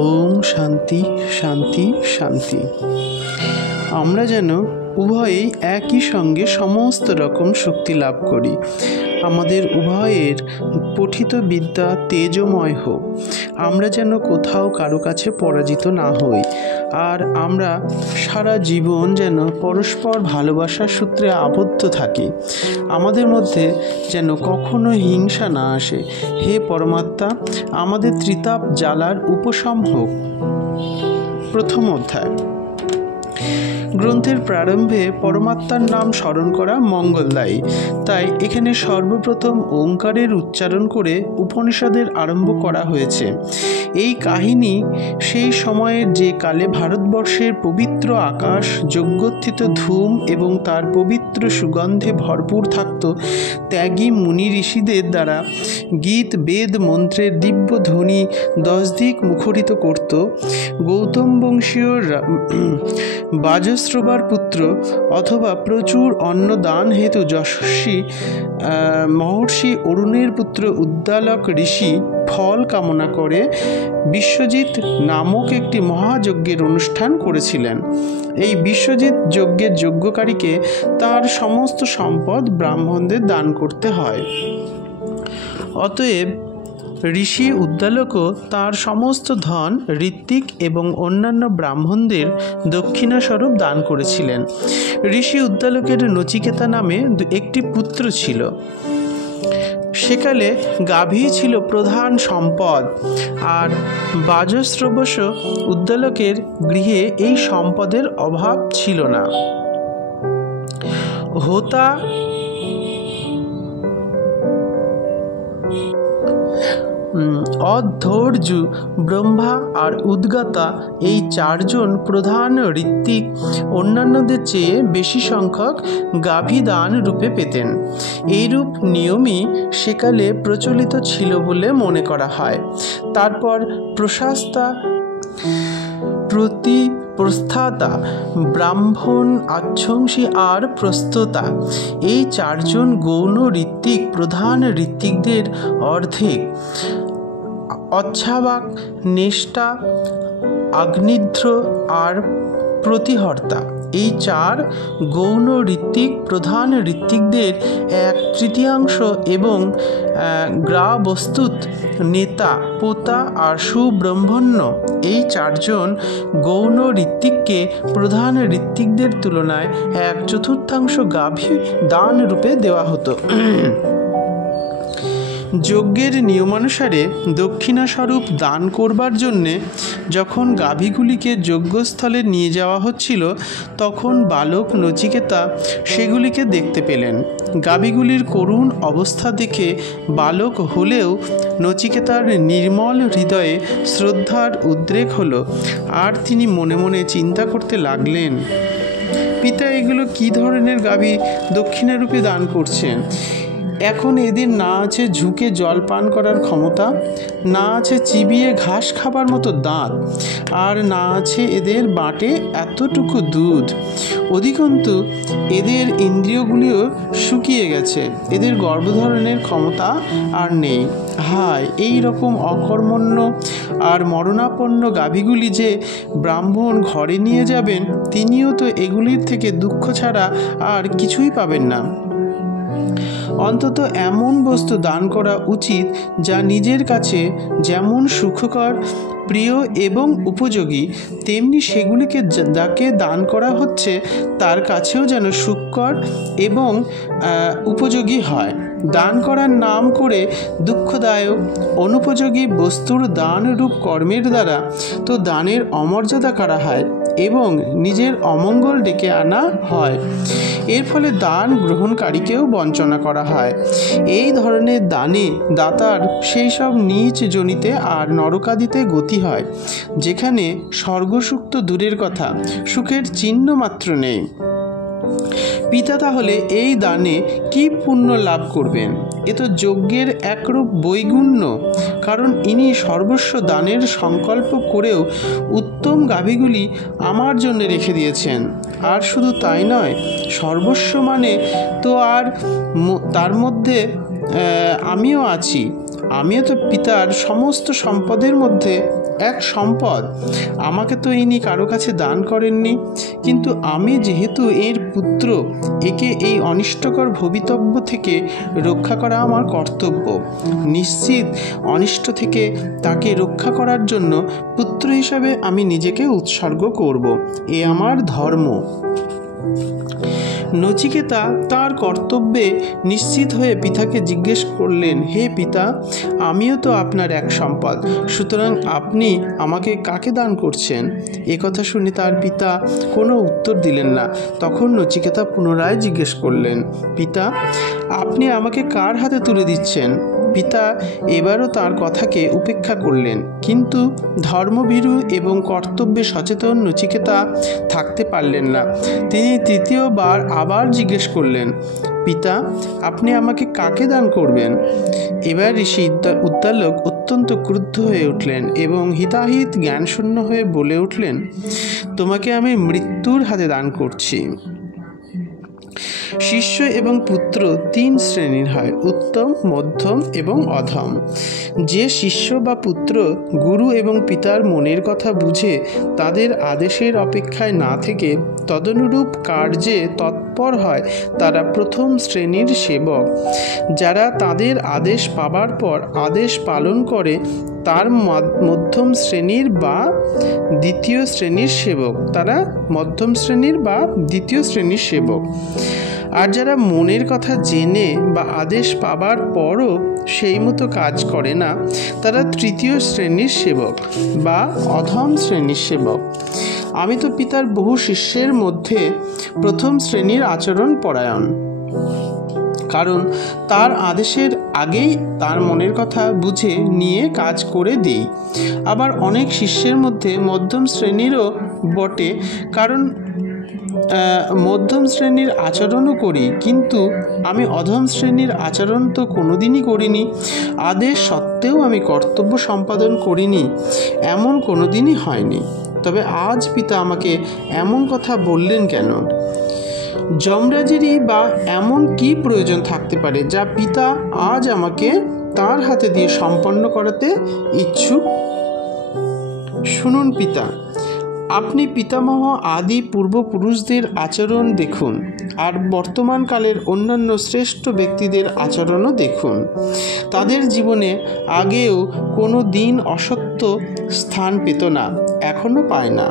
ওম শান্তি শান্তি শান্তি। আমরা যেন উভয়েই একই সঙ্গে সমস্ত রকম শক্তি লাভ করি। আমাদের উভয়ের পঠিত বিদ্যা তেজময় হোক। আমরা যেন কোথাও কারো কাছে পরাজিত না হই। আর আমরা সারা জীবন যেন পরস্পর ভালোবাসার সূত্রে আবদ্ধ থাকি। আমাদের মধ্যে যেন কখনো হিংসা না আসে। হে পরমাত্মা, আমাদের ত্রিতাপ জ্বালার উপশম হোক। প্রথম অধ্যায়। গ্রন্থের প্রারম্ভে পরমাত্মার নাম স্মরণ করা মঙ্গলদায়ী। তাই এখানে সর্বপ্রথম ওঙ্কারের উচ্চারণ করে উপনিষদের আরম্ভ করা হয়েছে। এই কাহিনী সেই সময়ের যে কালে ভারতবর্ষের পবিত্র আকাশ যজ্ঞোত্থিত ধূম এবং তার পবিত্র সুগন্ধে ভরপুর থাকত। ত্যাগী মুনি ঋষিদের দ্বারা গীত বেদ মন্ত্রের দিব্য ধ্বনি 10 দিক মুখরিত করত। গৌতম বংশীয় বাজশ্রবার পুত্র অথবা প্রচুর অন্নদান হেতু যশস্বী মহর্ষি অরুণের পুত্র উদ্দালক ঋষি ফল কামনা করে বিশ্বজিৎ নামক একটি মহাযজ্ঞের অনুষ্ঠান করেছিলেন। এই বিশ্বজিৎ যজ্ঞের যজ্ঞকারীকে তার সমস্ত সম্পদ ব্রাহ্মণদের দান করতে হয়। অতএব ঋষি উদ্দালকও তার সমস্ত ধন ঋত্বিক এবং অন্যান্য ব্রাহ্মণদের দক্ষিণাস্বরূপ দান করেছিলেন। ঋষি উদ্দালকের নচিকেতা নামে একটি পুত্র ছিল। সেকালে গাভী ছিল প্রধান সম্পদ, আর বাজশ্রবস উদ্দালকের গৃহে এই সম্পদের অভাব ছিল না। হোতা অধৈর্যু ব্রহ্মা আর উদ্গাতা এই 4 জন প্রধান ঋত্বিক অন্যান্যদের চেয়ে বেশি সংখ্যক গাভী দান রূপে পেতেন। এইরূপ নিয়মই সেকালে প্রচলিত ছিল বলে মনে করা হয়। তারপর প্রশাস্তা প্রস্থাতা ব্রাহ্মণ আচ্ছংসী আর প্রস্ততা এই 4 জন গৌণ ঋত্বিক প্রধান ঋত্বিকদের অর্ধেক অচ্ছাবাক নেষ্টা আগ্নিধ্র আর প্রতিহর্তা এই 4 গৌণ ঋত্বিক প্রধান ঋত্বিকদের 1/3 এবং গ্রাবস্তুত নেতা পোতা আর সুব্রহ্মণ্য এই 4 জন গৌণ ঋত্বিককে প্রধান ঋত্বিকদের তুলনায় 1/4 গাভী দান রূপে দেওয়া হতো। যজ্ঞের নিয়মানুসারে দক্ষিণাস্বরূপ দান করবার জন্যে যখন গাভীগুলিকে যজ্ঞস্থলে নিয়ে যাওয়া হচ্ছিল, তখন বালক নচিকেতা সেগুলিকে দেখতে পেলেন। গাভীগুলির করুণ অবস্থা দেখে বালক হলেও নচিকেতার নির্মল হৃদয়ে শ্রদ্ধার উদ্রেক হলো, আর তিনি মনে মনে চিন্তা করতে লাগলেন, পিতা এগুলো কি ধরনের গাভী দক্ষিণারূপে দান করছেন? এখন এদের না আছে ঝুঁকে জল পান করার ক্ষমতা, না আছে চিবিয়ে ঘাস খাবার মতো দাঁত, আর না আছে এদের বাটে এতটুকু দুধ। অধিকন্তু এদের ইন্দ্রিয়গুলিও শুকিয়ে গেছে, এদের গর্ভধারণের ক্ষমতা আর নেই। হায়, এই রকম অকর্মণ্য আর মরণাপন্ন গাভীগুলি যে ব্রাহ্মণ ঘরে নিয়ে যাবেন, তিনিও তো এগুলির থেকে দুঃখ ছাড়া আর কিছুই পাবেন না। অন্তত এমন বস্তু দান করা উচিত যা নিজের কাছে যেমন সুখকর, প্রিয় এবং উপযোগী, তেমনি সেগুলিকে যাকে দান করা হচ্ছে তার কাছেও যেন সুখকর এবং উপযোগী হয়। দান করার নাম করে দুঃখদায়ক অনুপযোগী বস্তুর দানরূপ কর্মের দ্বারা তো দানের অমর্যাদা করা হয় এবং নিজের অমঙ্গল ডেকে আনা হয়। এর ফলে দান গ্রহণকারীকেও বঞ্চনা করা হয়। এই ধরনের দানে দাতার সেই সব নীচ জনিতে আর নরকাদিতে গতি হয়, যেখানে স্বর্গসুখ তো দূরের কথা, সুখের চিহ্ন মাত্র নেই। পিতা তাহলে এই দানে কি পুণ্য লাভ করবেন? এ তো যজ্ঞের একরূপ বৈগুণ্য, কারণ ইনি সর্বস্ব দানের সংকল্প করেও উত্তম গাভীগুলি আমার জন্য রেখে দিয়েছেন। আর শুধু তাই নয়, সর্বস্ব মানে তো আর তার মধ্যে আমিও আছি। আমিও তো পিতার সমস্ত সম্পদের মধ্যে এক সম্পদ। আমাকে তো ইনি কারো কাছে দান করেননি, কিন্তু আমি যেহেতু এর পুত্র, একে এই অনিষ্টকর ভবিতব্য থেকে রক্ষা করা আমার কর্তব্য। নিশ্চিত অনিষ্ট থেকে তাকে রক্ষা করার জন্য পুত্র হিসাবে আমি নিজেকে উৎসর্গ করব। এ আমার ধর্ম। নচিকেতা তার কর্তব্যে নিশ্চিত হয়ে পিতাকে জিজ্ঞেস করলেন, হে পিতা, আমিও তো আপনার এক সম্পদ, সুতরাং আপনি আমাকে কাকে দান করছেন? একথা শুনে তার পিতা কোনো উত্তর দিলেন না। তখন নচিকেতা পুনরায় জিজ্ঞেস করলেন, পিতা, আপনি আমাকে কার হাতে তুলে দিচ্ছেন? পিতা এবারও তার কথাকে উপেক্ষা করলেন, কিন্তু ধর্মভীরু এবং কর্তব্যে সচেতন নচিকেতা থাকতে পারলেন না। তিনি তৃতীয়বার আবার জিজ্ঞেস করলেন, পিতা, আপনি আমাকে কাকে দান করবেন? এবার ঋষি উদ্দালক অত্যন্ত ক্রুদ্ধ হয়ে উঠলেন এবং হিতাহিত জ্ঞানশূন্য হয়ে বলে উঠলেন, তোমাকে আমি মৃত্যুর হাতে দান করছি। শিষ্য এবং পুত্র তিন শ্রেণীর হয়, উত্তম, মধ্যম এবং অধম। যে শিষ্য বা পুত্র গুরু এবং পিতার মনের কথা বুঝে তাদের আদেশের অপেক্ষায় না থেকে তদনুরূপ কার্যে তৎপর হয়, তারা প্রথম শ্রেণীর সেবক। যারা তাদের আদেশ পাবার পর আদেশ পালন করে, তার মধ্যম শ্রেণীর বা দ্বিতীয় শ্রেণীর সেবক। তারা মধ্যম শ্রেণীর বা দ্বিতীয় শ্রেণীর সেবক। আর যারা মনের কথা জেনে বা আদেশ পাবার পরও সেই মতো কাজ করে না, তারা তৃতীয় শ্রেণীর সেবক বা অধম শ্রেণীর সেবক। আমি তো পিতার বহু শিষ্যের মধ্যে প্রথম শ্রেণীর আচরণ পরায়ণ, কারণ তার আদেশের আগেই তার মনের কথা বুঝে নিয়ে কাজ করে দিই। আবার অনেক শিষ্যের মধ্যে মধ্যম শ্রেণীরও বটে, কারণ মধ্যম শ্রেণীর আচরণও করি, কিন্তু আমি অধম শ্রেণীর আচরণ তো কোনোদিনই করিনি। আদেশ সত্ত্বেও আমি কর্তব্য সম্পাদন করিনি, এমন কোনোদিনই হয়নি। তবে আজ পিতা আমাকে এমন কথা বললেন কেন? যমরাজেরই বা এমন কি প্রয়োজন থাকতে পারে যা পিতা আজ আমাকে তার হাতে দিয়ে সম্পন্ন করাতে ইচ্ছুক? শুনুন পিতা, আপনি পিতামহ আদি পূর্বপুরুষদের আচরণ দেখুন, আর বর্তমানকালের অন্যান্য শ্রেষ্ঠ ব্যক্তিদের আচরণও দেখুন। তাদের জীবনে আগেও কোনো দিন অসত্য স্থান পেত না, এখনও পায় না।